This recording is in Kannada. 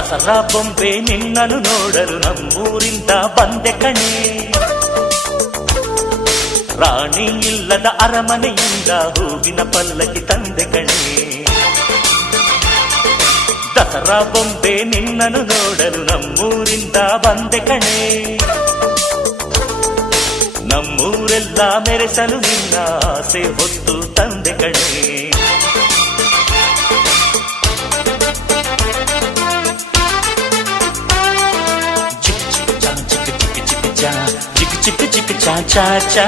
ದಸರಾ ಬೊಂಬೆ ನಿನ್ನನ್ನು ನೋಡಲು ನಮ್ಮೂರಿಂದ ಬಂದೆ ಕಣೆ. ರಾಣಿ ಇಲ್ಲದ ಅರಮನೆಯಿಂದ ಹೂವಿನ ಪಲ್ಲಕ್ಕಿ ತಂದೆ ಕಣೆ. ದಸರಾ ಬೊಂಬೆ ನಿನ್ನನ್ನು ನೋಡಲು ನಮ್ಮೂರಿಂದ ಬಂದೆ ಕಣೆ. ನಮ್ಮೂರೆಲ್ಲ ಮೆರೆಸಲು ನಿನ್ನ ಆಸೆ ಹೊತ್ತು ತಂದೆ ಕಣೆ. ಚಿಕ್ ಚಿಕ್ ಚಾ ಚಾ ಚಾ